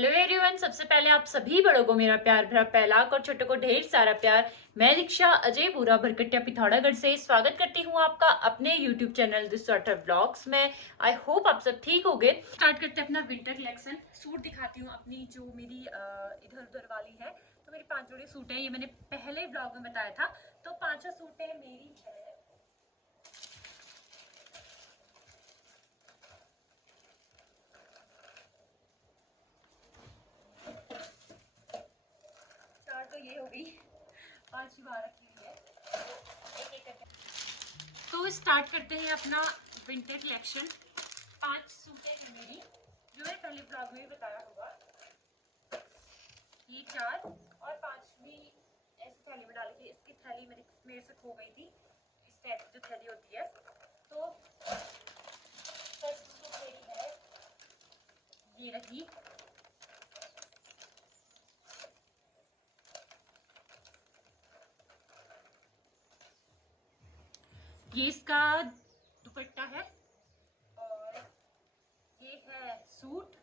Hello everyone. सबसे पहले आप सभी बड़ों को मेरा प्यार भरा पहलाक और छोटों को ढेर सारा प्यार। मैं दीक्षा अजय पूरा भरकटिया पिथौरागढ़ से स्वागत करती हूँ आपका अपने YouTube channel this sorter vlogs में। आई होप आप सब ठीक होंगे। स्टार्ट करते हैं अपना विंटर कलेक्शन। सूट दिखाती हूँ अपनी जो मेरी इधर उधर वाली है। तो मेरी 5 जोड़ी सूट है, ये मैंने पहले ब्लॉग में बताया था। तो 5 सूट है मेरी है। तो ये हो गई 5 बार रखी हुई है, एक एक करके। तो स्टार्ट करते हैं अपना विंटर कलेक्शन। 5 सूटें हैं मेरी, जो मैंने पहले ब्लॉग में भी बताया होगा। ये 4 और 5वीं ऐसी थैली में डाली थी। इसकी थैली मेरे से खो गई थी, इस टाइप की जो थैली होती है। तो फर्स्ट सूट मेरी है, ये रही। ये इसका दुपट्टा है और ये है सूट,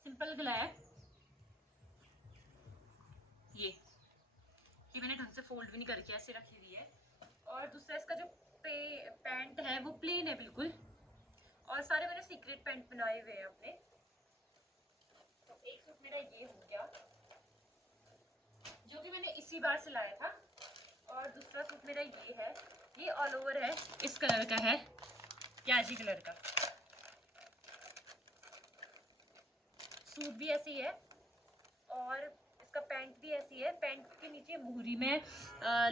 सिंपल गला है। ये मैंने ढंग से फोल्ड भी नहीं करके ऐसे रखी हुई है। और दूसरा इसका जो पैंट है वो प्लेन है बिल्कुल, और सारे मैंने सीक्रेट पैंट बनाए हुए हैं अपने। तो एक सूट मेरा ये हो गया, जो कि मैंने इसी बार सिलाया था। और दूसरा सूट मेरा ये है, ये ऑल ओवर है, इस कलर का है, प्याजी कलर का। सूट भी ऐसी है और इसका पैंट भी ऐसी है। पैंट के नीचे मुहरी में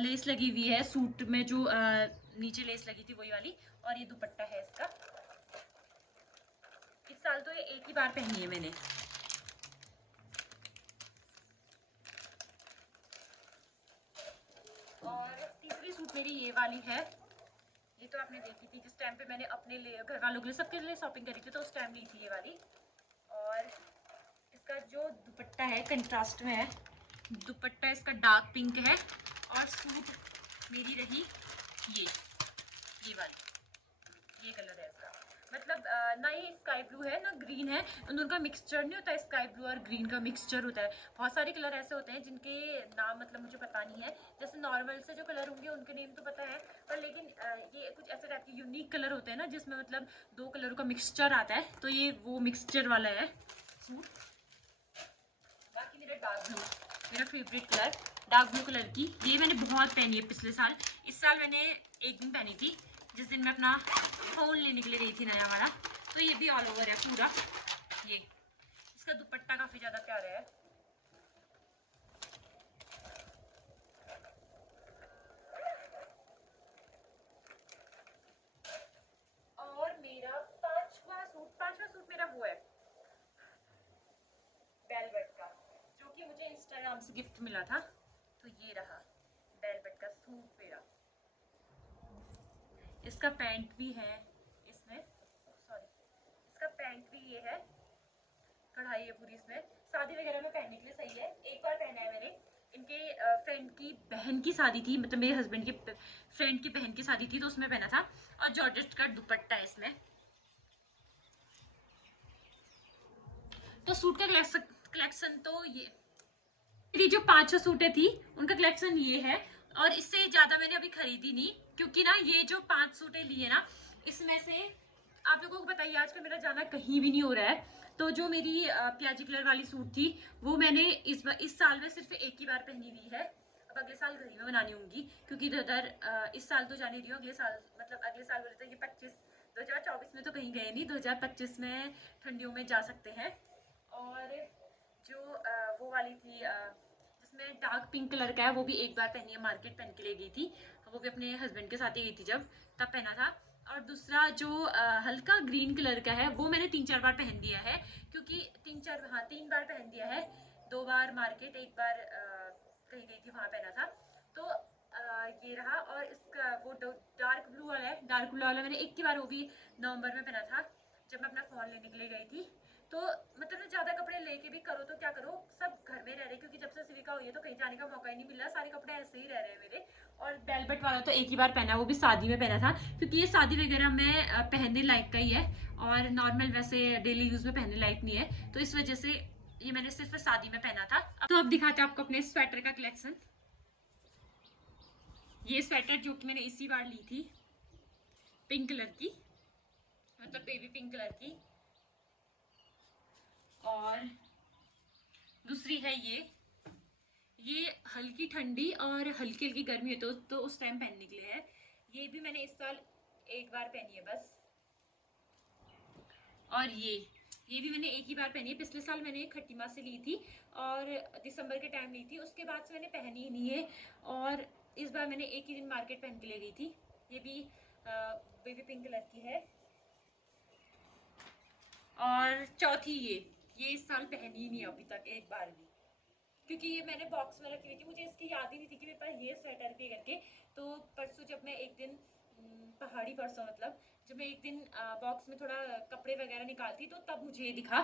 लेस लगी हुई है, सूट में जो नीचे लेस लगी थी वही वाली। और ये दुपट्टा है इसका। इस साल तो ये एक ही बार पहनी है मैंने। और तीसरी सूट मेरी ये वाली है। ये तो आपने देखी थी जिस टाइम पे मैंने अपने लिए, घर वालों के लिए, सबके लिए शॉपिंग करी थी, तो उस टाइम ली थी ये वाली। और इसका जो दुपट्टा है कंट्रास्ट में है। दुपट्टा इसका डार्क पिंक है और सूट मेरी रही ये वाली, ये कलर है इसका। मतलब ना ये स्काई ब्लू है ना ग्रीन है, उन दोनों का मिक्सचर नहीं होता। स्काई ब्लू और ग्रीन का मिक्सचर होता है। बहुत सारे कलर ऐसे होते हैं जिनके नाम मतलब मुझे पता नहीं है। जैसे नॉर्मल से जो कलर होंगे उनके नेम तो पता है, पर लेकिन ये कुछ ऐसे टाइप के यूनिक कलर होते हैं ना, जिसमें मतलब 2 कलरों का मिक्सचर आता है। तो ये वो मिक्सचर वाला है सूट। बाकी मेरा डार्क ब्लू, मेरा favourite colour dark blue colour की। ये मैंने बहुत पहनी है पिछले साल। इस साल मैंने एक दिन पहनी थी, जिस दिन मैं अपना फ़ोन लेने के लिए गई थी नया वाला। तो ये भी ऑल ओवर है पूरा। ये इसका दुपट्टा काफ़ी ज़्यादा प्यारा है। और मेरा पांचवा सूट मेरा वो है वेलवेट का, जो कि मुझे इंस्टाग्राम से गिफ्ट मिला था। तो ये रहा वेलवेट का सूट मेरा। इसका पैंट भी है इसमें, सॉरी, इसका पैंट भी ये है, कढ़ाई है पूरी इसमें। शादी वगैरह में पहनने के लिए सही है। एक बार पहना है मैंने, इनके फ्रेंड की बहन की शादी थी, मतलब मेरे हस्बैंड की फ्रेंड की बहन की शादी थी, तो उसमें पहना था। और जॉर्जेट का दुपट्टा है इसमें। तो सूट का कलेक्शन तो ये मेरी जो 5 सूटें थी उनका कलेक्शन ये है। और इससे ज़्यादा मैंने अभी खरीदी नहीं, क्योंकि ना ये जो 5 सूटें ली है ना, इसमें से आप लोगों को बताइए आजकल मेरा जाना कहीं भी नहीं हो रहा है। तो जो मेरी प्याजी कलर वाली सूट थी वो मैंने इस साल में सिर्फ एक ही बार पहनी हुई है। अब अगले साल घर में बनानी होंगी, क्योंकि इधर इस साल तो जाने रही हूँ, अगले साल मतलब अगले साल बोले तो ये 2024 में तो कहीं गए नहीं, 2025 में ठंडियों में जा सकते हैं। और जो वो वाली थी जिसमें डार्क पिंक कलर का है, वो भी एक बार पहनी है, मार्केट पहन के ले गई थी। वो भी अपने हस्बैंड के साथ ही गई थी जब, तब पहना था। और दूसरा जो हल्का ग्रीन कलर का है वो मैंने 3-4 बार पहन दिया है, क्योंकि 3 बार पहन दिया है। 2 बार मार्केट, एक बार कहीं गई थी वहाँ पहना था। तो ये रहा। और इसका वो डार्क ब्लू वाला है, डार्क ब्लू वाला मैंने एक ही बार, वो भी नवंबर में पहना था जब मैं अपना फ़ोन लेने के लिए गई थी। तो मतलब ज़्यादा कपड़े लेके भी करो तो क्या करो, सब घर में रह रहे, क्योंकि जब से सिविका हुई है तो कहीं जाने का मौका ही नहीं मिल रहा। सारे कपड़े ऐसे ही रह रहे हैं मेरे। और वेलवेट वाला तो एक ही बार पहना है, वो भी शादी में पहना था, क्योंकि ये शादी वगैरह में पहनने लायक का ही है और नॉर्मल वैसे डेली यूज़ में पहनने लायक नहीं है। तो इस वजह से ये मैंने सिर्फ शादी में पहना था। तो अब दिखाते हैं आपको अपने स्वेटर का कलेक्शन। ये स्वेटर जो कि मैंने इसी बार ली थी, पिंक कलर की, मतलब बेबी पिंक कलर की। और दूसरी है ये हल्की ठंडी और हल्की हल्की गर्मी है तो उस टाइम पहनने के लिए है। ये भी मैंने इस साल एक बार पहनी है बस। और ये भी मैंने एक ही बार पहनी है। पिछले साल मैंने खट्टी माँ से ली थी और दिसंबर के टाइम ली थी, उसके बाद से मैंने पहनी ही नहीं है। और इस बार मैंने एक ही दिन मार्केट पहन के ले गई थी। ये भी बेबी पिंक कलर की है। और चौथी ये इस साल पहनी ही नहीं अभी तक एक बार भी, क्योंकि ये मैंने बॉक्स में रखी हुई थी। मुझे इसकी याद ही नहीं थी कि मेरे पास ये स्वेटर भी करके। तो परसों जब मैं एक दिन पहाड़ी परसों मतलब जब मैं एक दिन बॉक्स में थोड़ा कपड़े वगैरह निकालती तो तब मुझे ये दिखा।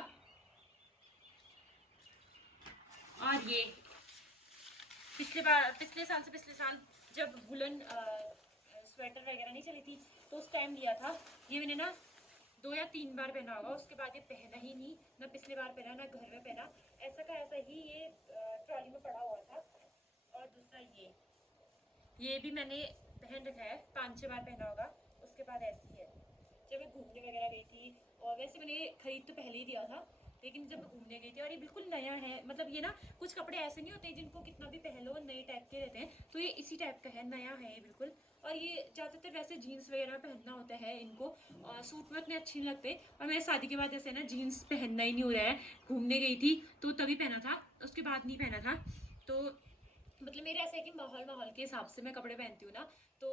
और ये पिछले साल जब वुलन स्वेटर वगैरह नहीं चली थी तो उस टाइम लिया था। ये मैंने ना 2 या 3 बार पहना होगा, उसके बाद ये पहना ही नहीं, ना पिछले बार पहना ना घर में पहना। ऐसा का ऐसा ही ये ट्रॉली में पड़ा हुआ था। और दूसरा ये भी मैंने पहन रखा है, 5-6 बार पहना होगा। उसके बाद ऐसी है जब मैं घूमने वगैरह गई थी। और वैसे मैंने खरीद तो पहले ही दिया था, लेकिन जब मैं घूमने गई थी और ये बिल्कुल नया है। मतलब ये ना कुछ कपड़े ऐसे नहीं होते जिनको कितना भी पहन लो नए टाइप के रहते हैं, तो ये इसी टाइप का है, नया है ये बिल्कुल। और ये ज़्यादातर वैसे जीन्स वगैरह पहनना होता है इनको, सूट में उतने अच्छे नहीं लगते। और मेरे शादी के बाद ऐसे ना जीन्स पहनना ही नहीं हो रहा है। घूमने गई थी तो तभी पहना था, उसके बाद नहीं पहना था। तो मतलब मेरा ऐसा है कि माहौल के हिसाब से मैं कपड़े पहनती हूँ ना, तो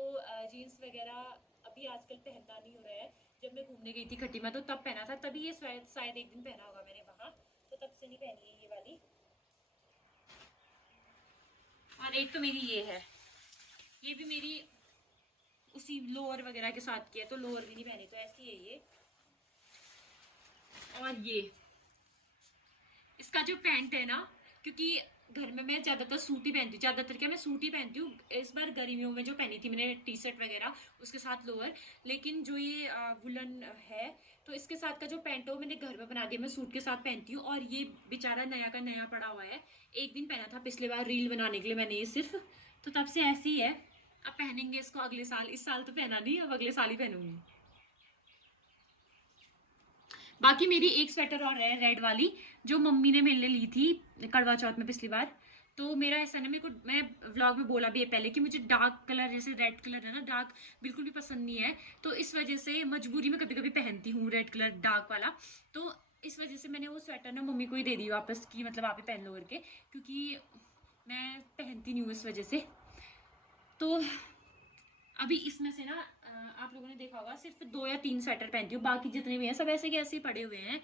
जीन्स वगैरह अभी आजकल पहनना नहीं हो रहा है। जब मैं घूमने गई थी खट्टी में तो तब पहना था, तभी ये शायद एक दिन पहना होगा मैंने वहाँ, तो तब से नहीं पहनी है ये वाली। और एक तो मेरी ये है, ये भी मेरी उसी लोअर वगैरह के साथ की है, तो लोअर भी नहीं पहनी, तो ऐसी है ये। और ये इसका जो पैंट है ना, क्योंकि घर में मैं ज़्यादातर सूट ही पहनती हूँ, ज़्यादातर क्या मैं सूट ही पहनती हूँ। इस बार गर्मियों में जो पहनी थी मैंने टी शर्ट वगैरह उसके साथ लोअर, लेकिन जो ये वुलन है तो इसके साथ का जो पैंट है वो मैंने घर में बना दिया, मैं सूट के साथ पहनती हूँ। और ये बेचारा नया का नया पड़ा हुआ है, एक दिन पहना था पिछले बार रील बनाने के लिए मैंने ये सिर्फ, तो तब से ऐसे ही है। अब पहनेंगे इसको अगले साल, इस साल तो पहना नहीं, अब अगले साल ही पहनूंगी। बाकी मेरी एक स्वेटर और है रेड वाली, जो मम्मी ने मेरे लिए ली थी करवा चौथ में पिछली बार। तो मेरा ऐसा ना, मैं व्लॉग में बोला भी है पहले कि मुझे डार्क कलर जैसे रेड कलर है ना, डार्क बिल्कुल भी पसंद नहीं है। तो इस वजह से मजबूरी में कभी कभी पहनती हूँ रेड कलर डार्क वाला। तो इस वजह से मैंने वो स्वेटर ना मम्मी को ही दे दी वापस, की मतलब आप ही पहन लो करके, क्योंकि मैं पहनती नहीं हूँ इस वजह से। तो अभी इसमें से ना आप लोगों ने देखा होगा सिर्फ 2 या 3 स्वेटर पहनती हूँ, बाकी जितने भी हैं सब ऐसे के ऐसे ही पड़े हुए हैं।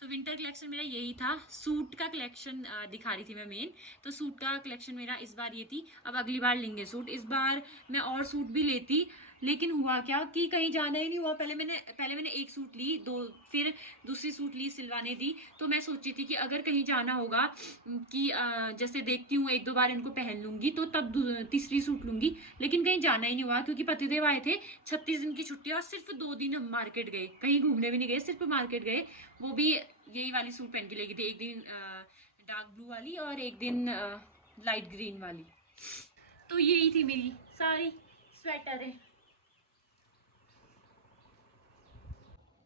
तो विंटर कलेक्शन मेरा यही था। सूट का कलेक्शन दिखा रही थी मैं मेन, तो सूट का कलेक्शन मेरा इस बार ये थी। अब अगली बार लेंगे सूट। इस बार मैं और सूट भी लेती, लेकिन हुआ क्या कि कहीं जाना ही नहीं हुआ। पहले मैंने एक सूट ली, फिर दूसरी सूट ली सिलवाने दी। तो मैं सोची थी कि अगर कहीं जाना होगा कि जैसे देखती हूँ 1-2 बार इनको पहन लूँगी तो तब तीसरी सूट लूँगी, लेकिन कहीं जाना ही नहीं हुआ क्योंकि पतिदेव आए थे। 36 दिन की छुट्टी और सिर्फ 2 दिन हम मार्केट गए, कहीं घूमने भी नहीं गए, सिर्फ मार्केट गए। वो भी यही वाली सूट पहन के ले गई थी, एक दिन डार्क ब्लू वाली और एक दिन लाइट ग्रीन वाली। तो यही थी मेरी सारी स्वेटर है।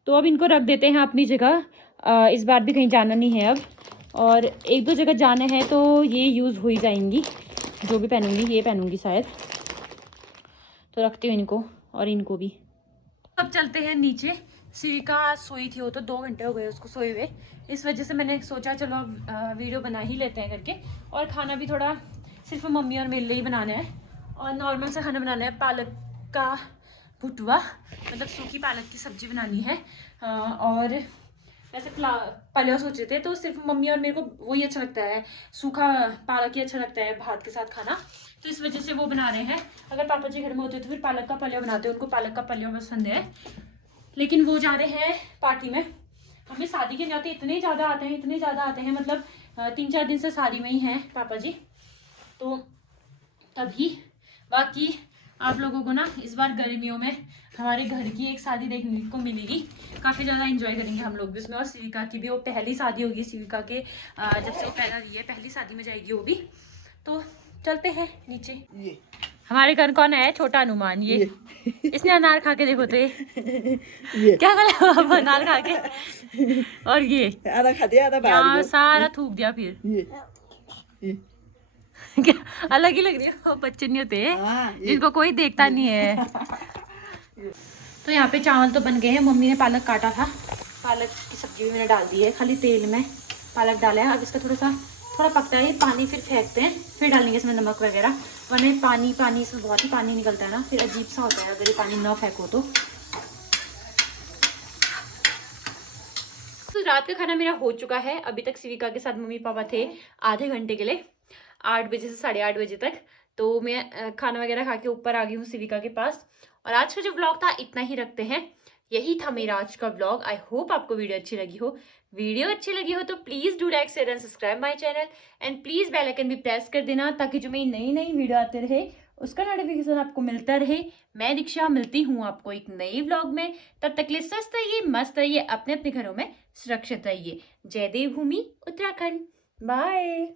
तो अब इनको रख देते हैं अपनी जगह। इस बार भी कहीं जाना नहीं है अब, और 1-2 जगह जाना है तो ये यूज़ हो ही जाएंगी। जो भी पहनूंगी ये पहनूंगी शायद, तो रखती हूँ इनको और इनको भी। अब चलते हैं नीचे। सिविका सोई थी, वो तो 2 घंटे हो गए उसको सोए हुए, इस वजह से मैंने सोचा चलो अब वीडियो बना ही लेते हैं करके। और खाना भी थोड़ा सिर्फ मम्मी और मेरे लिए ही बनाना है, और नॉर्मल सा खाना बनाना है। पालक का भुटवा, मतलब सूखी पालक की सब्जी बनानी है। और वैसे पहले सोचे थे तो सिर्फ मम्मी और मेरे को वही अच्छा लगता है, सूखा पालक ही अच्छा लगता है भात के साथ खाना, तो इस वजह से वो बना रहे हैं। अगर पापा जी घर में होते तो फिर पालक का पलिया बनाते हैं, उनको पालक का पलिया पसंद है। लेकिन वो जा रहे हैं पार्टी में। हमें शादी के नाते इतने ज़्यादा आते हैं, मतलब 3-4 दिन से शादी में ही हैं पापा जी, तो तभी। बाकी आप लोगों को ना इस बार गर्मियों में हमारे घर की एक शादी देखने को मिलेगी। काफ़ी ज़्यादा एंजॉय करेंगे हम लोग भी उसमें। और सिविका की भी वो पहली शादी होगी, सिविका के जब से वो पैदा हुई है पहली शादी में जाएगी वो भी। तो चलते हैं नीचे। हमारे घर कौन है? छोटा हनुमान। ये इसने अनार खा के देखो तो ये क्या करा अब अनार खा के। और ये आधा खा दिया, आधा बाहर यहाँ गया। सारा थूक दिया फिर। ये क्या अलग ही लग रही है। वो बच्चे नहीं होते हाँ, जिनको कोई देखता नहीं है। तो यहाँ पे चावल तो बन गए हैं। मम्मी ने पालक काटा था, पालक की सब्जी भी मैंने डाल दी है। खाली तेल में पालक डाला है। अब इसका थोड़ा पकता है ये, पानी फिर फेंकते हैं, फिर डालेंगे इसमें नमक वगैरह। वरना पानी इसमें बहुत ही पानी निकलता है ना, फिर अजीब सा होता है अगर ये पानी ना फेंको तो। रात का खाना मेरा हो चुका है। अभी तक सिविका के साथ मम्मी पापा थे आधे घंटे के लिए, 8 बजे से 8:30 बजे तक। तो मैं खाना वगैरह खा के ऊपर आ गई हूँ सिविका के पास। और आज का जो व्लॉग था इतना ही रखते हैं। यही था मेरा आज का व्लॉग। आई होप आपको वीडियो अच्छी लगी हो। वीडियो अच्छी लगी हो तो please do like share and subscribe my channel and please bell icon भी प्रेस कर देना, ताकि जो मेरी नई नई वीडियो आते रहे उसका नोटिफिकेशन आपको मिलता रहे। मैं दीक्षा मिलती हूँ आपको एक नई व्लॉग में। तब तक के लिए स्वस्थ रहिए, मस्त रहिए, अपने अपने घरों में सुरक्षित रहिए। जय देवभूमि उत्तराखंड। बाय।